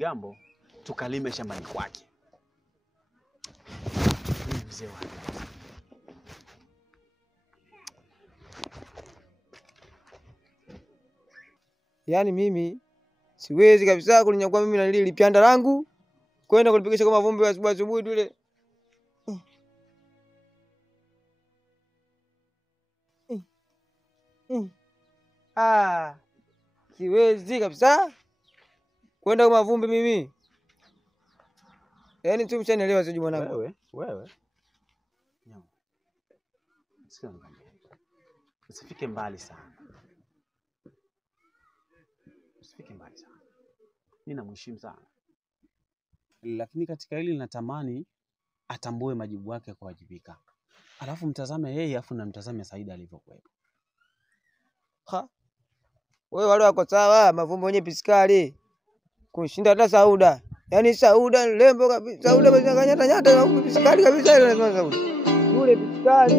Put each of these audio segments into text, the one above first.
mgambo tukalime shambani kwake. Mzee wangu. Yaani mimi siwezi kabisa kulinyakua mimi na lile lipyanda langu kwenda kulipigisha kama vumbi asubuhi tule. Siwezi kabisa kwenda kama vumbi mimi. Yaani tu mshanielewa sio mwanangu. Wewe. Nyama. Sio ngani. Usifike mbali sana. Mimi namheshimu sana. Lakini katika hili natamani atambue majibu yake kwa wajibika. Alafu mtazame yeye afu na mtazame Saida alivyokuwepo. Wewe wale wako sawa, mavumbi wenye piskali. Kushinda hata Sauda. Yaani Sauda lembo kabisa. Sauda basi nyata piskali kabisa ile lazima Sauda. Yule piskali.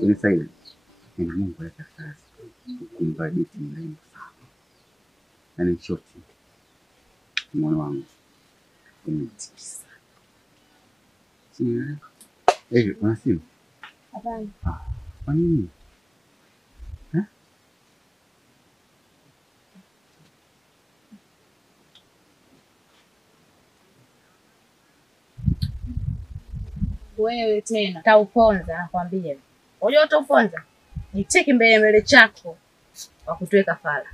Ile Saida ni Mungu aleta kazi kumbadili mrembo sana. Yaani shoti mwana wangu umetikisa. Sina. Unasimu? Hapana. Kwa nini? Wewe tena tauponza nakwambia. Unajua utauponza? Niteki mbele chako wakutoe kafara.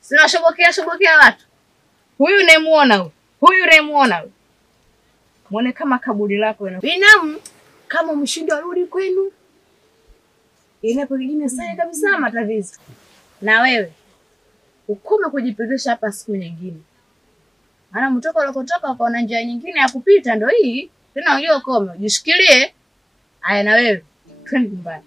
Sina shobokea watu. Huyu unayemuona huyu. Muone kama kaburi lako wewe. Binamu kama mshindo arudi kwenu. Inapo kijini sana kabisa matavizi. Na wewe ukome kujipigisha hapa siku nyingine. Ana mtoka ulokotoka ukaona njia nyingine ya kupita ndio hii. Tena unajua ukome, jishikilie. Aya na wewe twende nyumbani.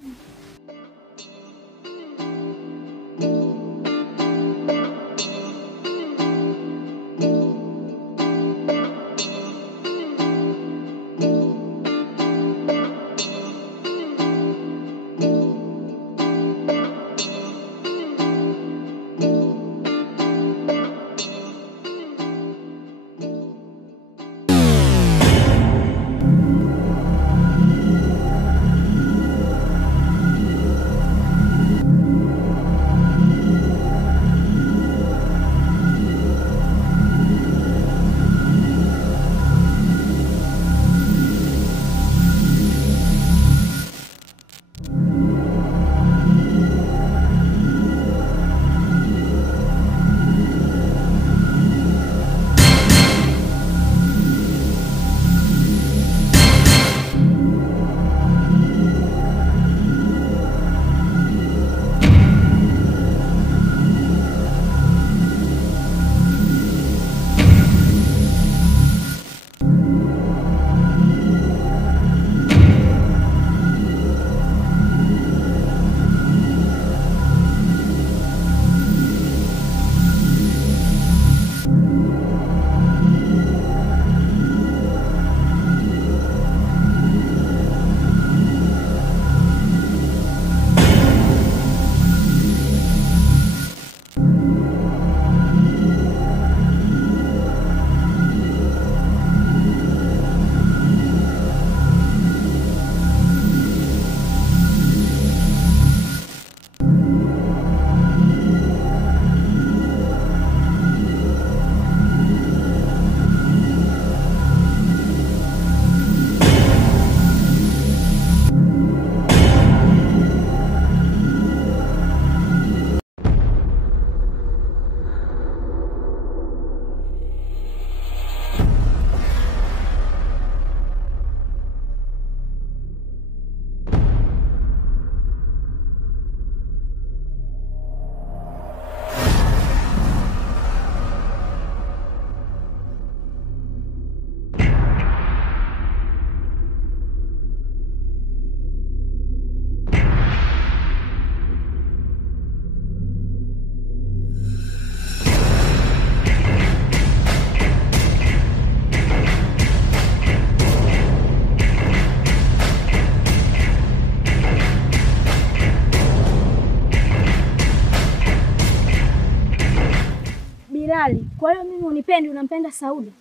Bilali, kwa hiyo mimi unipendi, unampenda Sauda?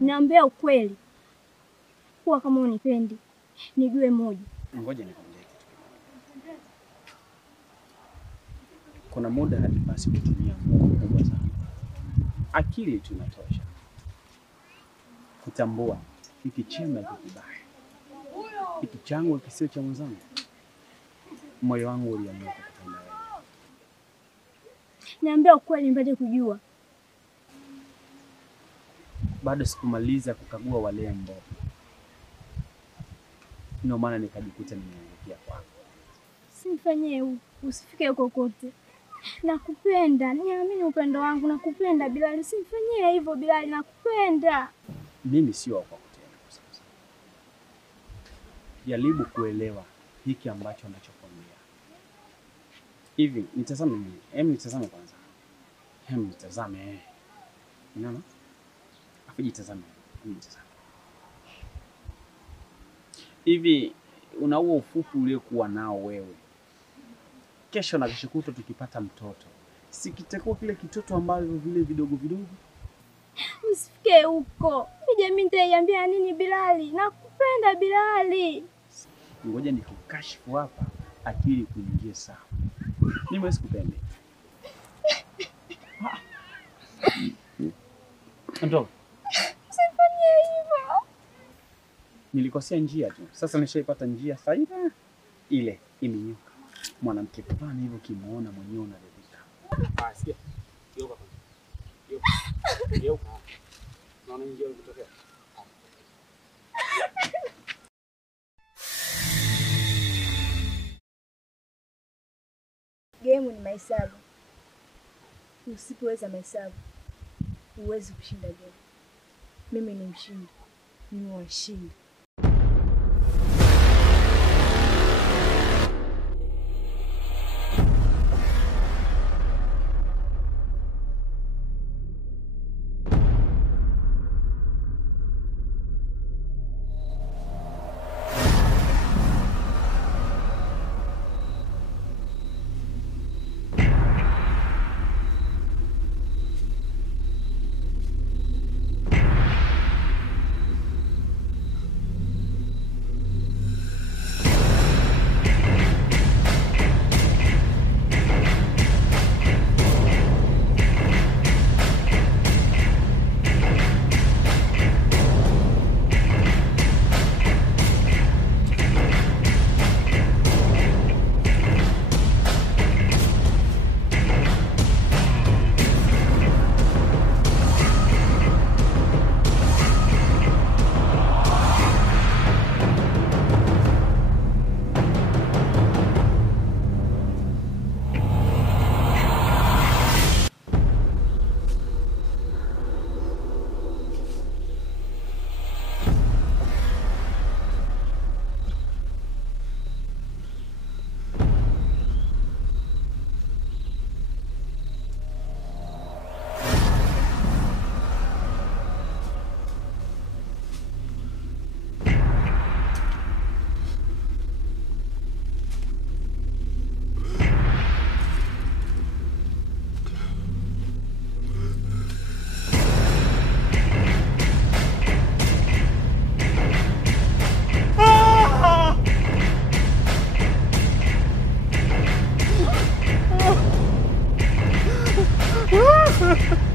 Niambia ukweli. Kuwa kama unipendi, nijue moja. Ngoja nikwambie kitu kimoja. Kuna muda hatupasi kutumia nguvu kubwa sana. Akili tunatosha kutambua hiki chema hiki kibaya, hiki changu kisio cha mwenzangu. Moyo wangu uliamua kukupenda wewe. Niambia ukweli nipate kujua. Bado sikumaliza kukagua wale ambao, ndio maana nikajikuta nimeangukia kwako. Simfanyie, usifike huko kote. Nakupenda, niamini upendo wangu, nakupenda Bilali. Simfanyie hivyo Bilali, nakupenda. Mimi sio kwa kutenda kwa sasa. Jaribu kuelewa hiki ambacho ninachokwambia. Hivi nitazame mimi. Nitazame kwanza. Nitazame. Unaona? Afijitazame. Nitazame. Hivi una huo ufupi uliokuwa nao wewe. Kesho na kesho kutwa tukipata mtoto, si kitakuwa kile kitoto ambavyo vile vidogo vidogo? Usifike huko. Mimi nitaiambia nini Bilali? Nakupenda Bilali. Ngoja nikukashifu hapa, akili kuingie sawa. Mimi sikupende. Ndio. Usifanye hivyo. Nilikosea njia tu. Sasa nishaipata njia sahihi. Ile imenyuka. Mwanamke fulani hivyo kimuona mwenyewe unaridhika. Sikia. Geuka kwanza. Geuka. Naona njia inatokea. Game ni mahesabu. Usipoweza mahesabu, huwezi kushinda game. Mimi ni mshindi. Ni washindi. Ha ha ha!